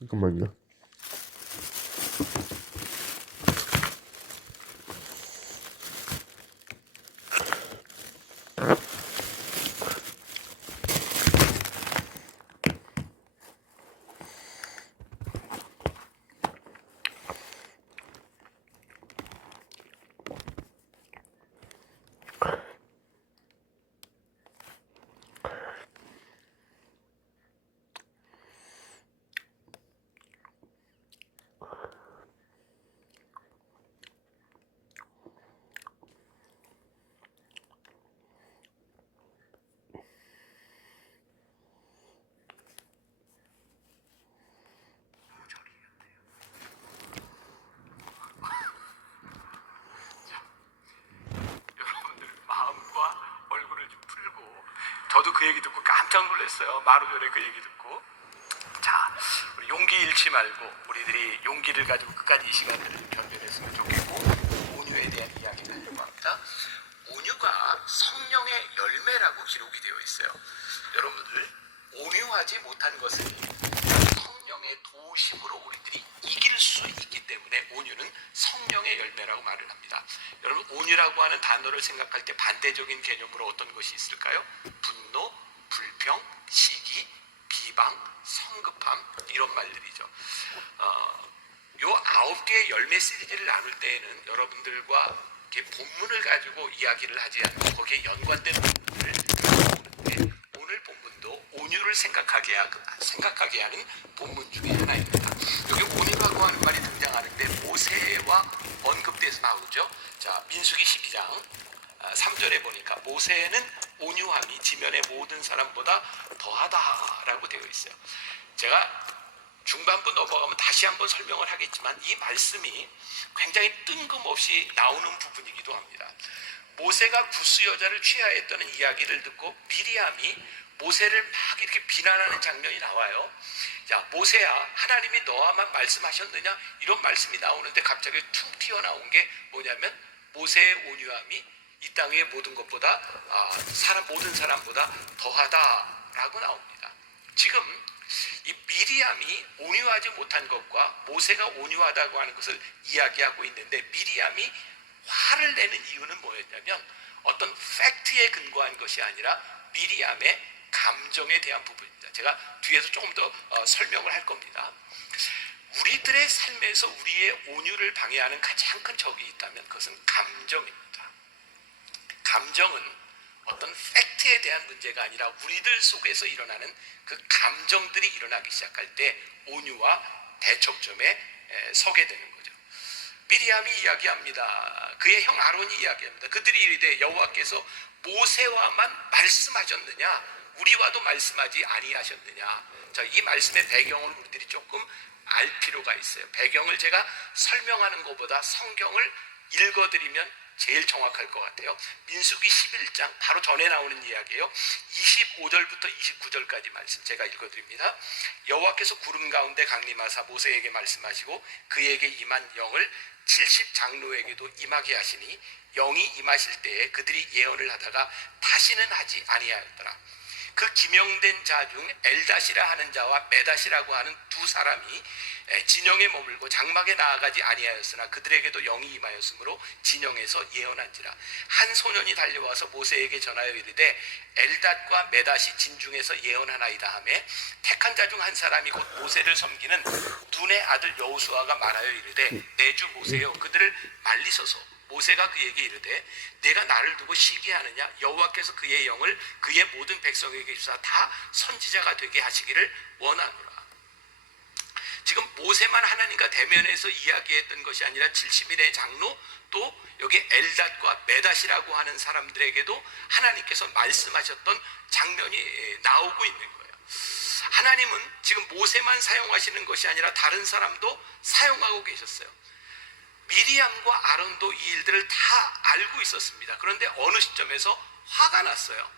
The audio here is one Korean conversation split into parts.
잠깐만요. 저도 그 얘기 듣고 깜짝 놀랐어요. 마루 전에 그 얘기 듣고. 자, 우리 용기 잃지 말고 우리들이 용기를 가지고 끝까지 이 시간들을 견뎌냈으면 좋겠고, 온유에 대한 이야기를 하려고 합니다. 온유가 성령의 열매라고 기록이 되어 있어요. 여러분들, 온유하지 못한 것을 성령의 도심으로 우리들이 이길 수 있기 때문에 온유는 성령의 열매라고 말을 합니다. 여러분, 온유라고 하는 단어를 생각할 때 반대적인 개념으로 어떤 것이 있을까요? 분노, 불평, 시기, 비방, 성급함, 이런 말들이죠. 요 9개의 열매 시리즈를 나눌 때에는 여러분들과 이렇게 본문을 가지고 이야기를 하지 않고 거기에 연관된 본문을 보는데, 오늘 본문도 온유를 생각하게 하는 본문 중에 하나입니다. 여기 온유라고 하는 말이 등장하는데 모세와 언급돼서 나오죠. 자, 민수기 12장 3절에 보니까 모세는 온유함이 지면의 모든 사람보다 더하다라고 되어 있어요. 제가 중반부 넘어가면 다시 한번 설명을 하겠지만 이 말씀이 굉장히 뜬금없이 나오는 부분이기도 합니다. 모세가 구스 여자를 취하했다는 이야기를 듣고 미리암이 모세를 막 이렇게 비난하는 장면이 나와요. 야, 모세야, 하나님이 너와만 말씀하셨느냐? 이런 말씀이 나오는데 갑자기 툭 튀어나온 게 뭐냐면 모세의 온유함이 이 땅의 모든 것보다 모든 사람보다 더하다라고 나옵니다. 지금 이 미리암이 온유하지 못한 것과 모세가 온유하다고 하는 것을 이야기하고 있는데, 미리암이 화를 내는 이유는 뭐였냐면 어떤 팩트에 근거한 것이 아니라 미리암의 감정에 대한 부분입니다. 제가 뒤에서 조금 더 설명을 할 겁니다. 우리들의 삶에서 우리의 온유를 방해하는 가장 큰 적이 있다면 그것은 감정입니다. 감정은 어떤 팩트에 대한 문제가 아니라 우리들 속에서 일어나는 그 감정들이 일어나기 시작할 때 온유와 대척점에 서게 되는 거죠. 미리암이 이야기합니다. 그의 형 아론이 이야기합니다. 그들이 이르되 여호와께서 모세와만 말씀하셨느냐? 우리와도 말씀하지 아니하셨느냐? 자, 이 말씀의 배경을 우리들이 조금 알 필요가 있어요. 배경을 제가 설명하는 것보다 성경을 읽어드리면 제일 정확할 것 같아요. 민수기 11장 바로 전에 나오는 이야기예요. 25절부터 29절까지 말씀 제가 읽어드립니다. 여호와께서 구름 가운데 강림하사 모세에게 말씀하시고 그에게 임한 영을 70 장로에게도 임하게 하시니 영이 임하실 때에 그들이 예언을 하다가 다시는 하지 아니하였더라. 그 기명된 자 중 엘닷이라 하는 자와 메닷이라고 하는 두 사람이 진영에 머물고 장막에 나아가지 아니하였으나 그들에게도 영이 임하였으므로 진영에서 예언한지라. 한 소년이 달려와서 모세에게 전하여 이르되 엘닷과 메닷이 진중에서 예언하나이다 하매 택한 자 중 한 사람이 곧 모세를 섬기는 눈의 아들 여호수아가 말하여 이르되 내 주 모세여 그들을 말리소서. 모세가 그에게 이르되 내가 나를 두고 시기하느냐? 여호와께서 그의 영을 그의 모든 백성에게 주사 다 선지자가 되게 하시기를 원하노라. 지금 모세만 하나님과 대면해서 이야기했던 것이 아니라 70인의 장로, 또 여기 엘닷과 메닷이라고 하는 사람들에게도 하나님께서 말씀하셨던 장면이 나오고 있는 거예요. 하나님은 지금 모세만 사용하시는 것이 아니라 다른 사람도 사용하고 계셨어요. 미리암과 아론도 이 일들을 다 알고 있었습니다. 그런데 어느 시점에서 화가 났어요.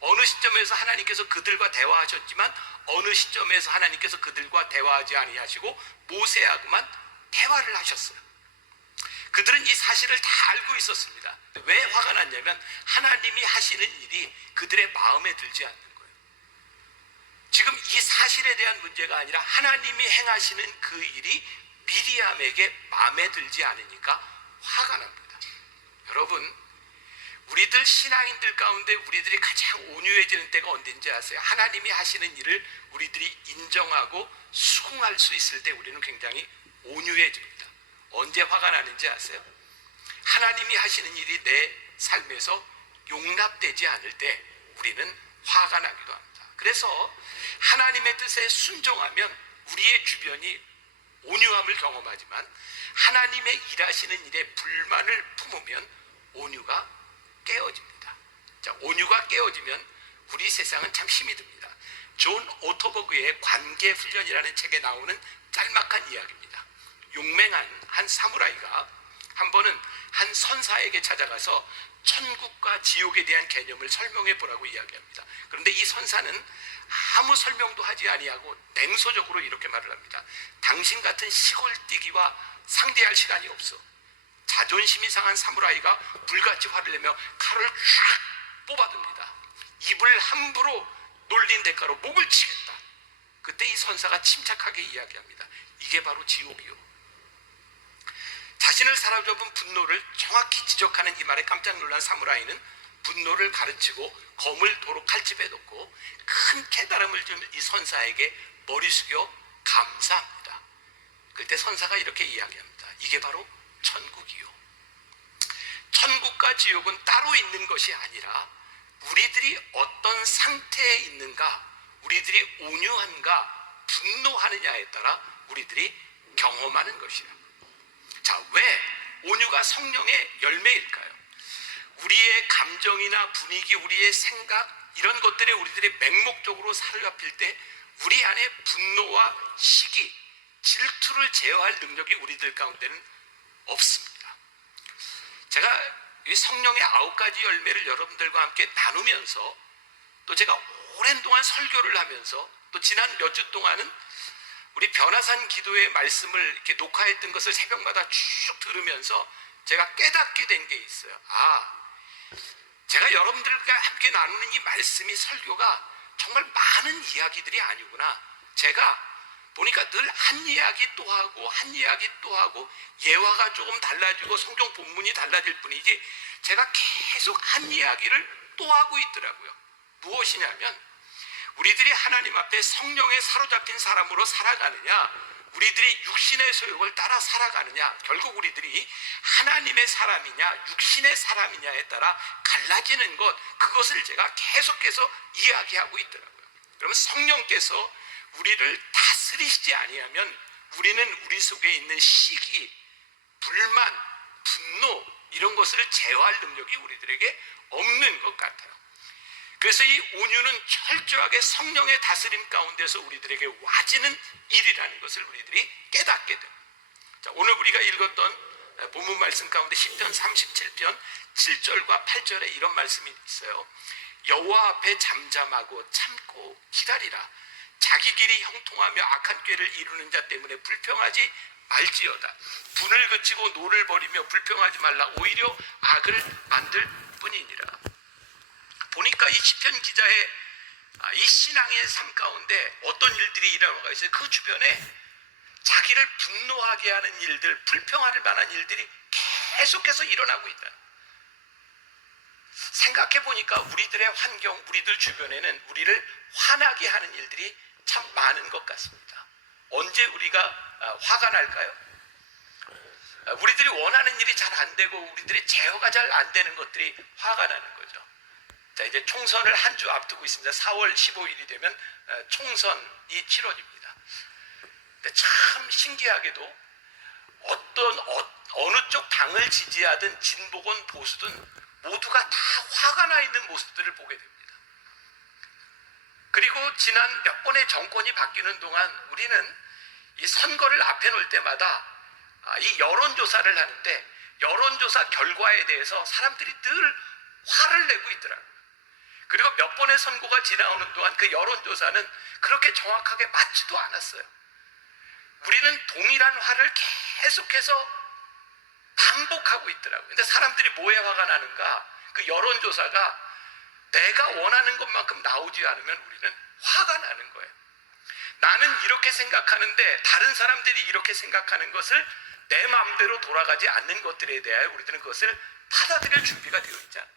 어느 시점에서 하나님께서 그들과 대화하셨지만 어느 시점에서 하나님께서 그들과 대화하지 아니하시고 모세하고만 대화를 하셨어요. 그들은 이 사실을 다 알고 있었습니다. 왜 화가 났냐면 하나님이 하시는 일이 그들의 마음에 들지 않는 거예요. 지금 이 사실에 대한 문제가 아니라 하나님이 행하시는 그 일이 미리암에게 마음에 들지 않으니까 화가 납니다. 여러분, 우리들 신앙인들 가운데 우리들이 가장 온유해지는 때가 언제인지 아세요? 하나님이 하시는 일을 우리들이 인정하고 수긍할 수 있을 때 우리는 굉장히 온유해집니다. 언제 화가 나는지 아세요? 하나님이 하시는 일이 내 삶에서 용납되지 않을 때 우리는 화가 나기도 합니다. 그래서 하나님의 뜻에 순종하면 우리의 주변이 온유함을 경험하지만 하나님의 일하시는 일에 불만을 품으면 온유가 깨어집니다. 자, 온유가 깨어지면 우리 세상은 참 힘이 듭니다. 존 오토버그의 관계훈련이라는 책에 나오는 짤막한 이야기입니다. 용맹한 한 사무라이가 한 번은 한 선사에게 찾아가서 천국과 지옥에 대한 개념을 설명해 보라고 이야기합니다. 그런데 이 선사는 아무 설명도 하지 아니하고 냉소적으로 이렇게 말을 합니다. 당신 같은 시골뛰기와 상대할 시간이 없어. 자존심이 상한 사무라이가 불같이 화를 내며 칼을 쫙 뽑아듭니다. 입을 함부로 놀린 대가로 목을 치겠다. 그때 이 선사가 침착하게 이야기합니다. 이게 바로 지옥이요. 자신을 사로잡은 분노를 정확히 지적하는 이 말에 깜짝 놀란 사무라이는 분노를 가르치고 검을 도로 칼집에 놓고 큰 깨달음을 준 이 선사에게 머리 숙여 감사합니다. 그때 선사가 이렇게 이야기합니다. 이게 바로 천국이요. 천국과 지옥은 따로 있는 것이 아니라 우리들이 어떤 상태에 있는가, 우리들이 온유한가, 분노하느냐에 따라 우리들이 경험하는 것이에요. 자, 왜 온유가 성령의 열매일까요? 우리의 감정이나 분위기, 우리의 생각, 이런 것들에 우리들이 맹목적으로 사로잡힐 때 우리 안에 분노와 시기, 질투를 제어할 능력이 우리들 가운데는 없습니다. 제가 이 성령의 9가지 열매를 여러분들과 함께 나누면서 또 제가 오랜 동안 설교를 하면서 또 지난 몇 주 동안은 우리 변화산 기도의 말씀을 이렇게 녹화했던 것을 새벽마다 쭉 들으면서 제가 깨닫게 된 게 있어요. 제가 여러분들과 함께 나누는 이 말씀이 설교가 정말 많은 이야기들이 아니구나. 제가 보니까 늘 한 이야기 또 하고 한 이야기 또 하고 예화가 조금 달라지고 성경 본문이 달라질 뿐이지 제가 계속 한 이야기를 또 하고 있더라고요. 무엇이냐면 우리들이 하나님 앞에 성령에 사로잡힌 사람으로 살아가느냐, 우리들이 육신의 소욕을 따라 살아가느냐, 결국 우리들이 하나님의 사람이냐 육신의 사람이냐에 따라 갈라지는 것, 그것을 제가 계속해서 이야기하고 있더라고요. 그러면 성령께서 우리를 다스리시지 아니하면 우리는 우리 속에 있는 시기, 불만, 분노 이런 것을 제어할 능력이 우리들에게 없는 것 같아요. 그래서 이 온유는 철저하게 성령의 다스림 가운데서 우리들에게 와지는 일이라는 것을 우리들이 깨닫게 됩니다. 자, 오늘 우리가 읽었던 본문 말씀 가운데 시편 37편 7절과 8절에 이런 말씀이 있어요. 여호와 앞에 잠잠하고 참고 기다리라. 자기 길이 형통하며 악한 꾀를 이루는 자 때문에 불평하지 말지어다. 분을 그치고 노를 버리며 불평하지 말라. 오히려 악을 만들 뿐이니라. 보니까 이 시편 기자의 이 신앙의 삶 가운데 어떤 일들이 일어나고 있어요. 그 주변에 자기를 분노하게 하는 일들, 불평할 만한 일들이 계속해서 일어나고 있다. 생각해 보니까 우리들의 환경, 우리들 주변에는 우리를 화나게 하는 일들이 참 많은 것 같습니다. 언제 우리가 화가 날까요? 우리들이 원하는 일이 잘 안 되고 우리들이 제어가 잘 안 되는 것들이 화가 나는 거죠. 자, 이제 총선을 한 주 앞두고 있습니다. 4월 15일이 되면 총선이 치러집니다. 근데 참 신기하게도 어느 쪽 당을 지지하든 진보건 보수든 모두가 다 화가 나 있는 모습들을 보게 됩니다. 그리고 지난 몇 번의 정권이 바뀌는 동안 우리는 이 선거를 앞에 놓을 때마다 이 여론조사를 하는데 여론조사 결과에 대해서 사람들이 늘 화를 내고 있더라고요. 그리고 몇 번의 선거가 지나오는 동안 그 여론조사는 그렇게 정확하게 맞지도 않았어요. 우리는 동일한 화를 계속해서 반복하고 있더라고요. 근데 사람들이 뭐에 화가 나는가? 그 여론조사가 내가 원하는 것만큼 나오지 않으면 우리는 화가 나는 거예요. 나는 이렇게 생각하는데 다른 사람들이 이렇게 생각하는 것을 내 마음대로 돌아가지 않는 것들에 대하여 우리들은 그것을 받아들일 준비가 되어 있지 않아요.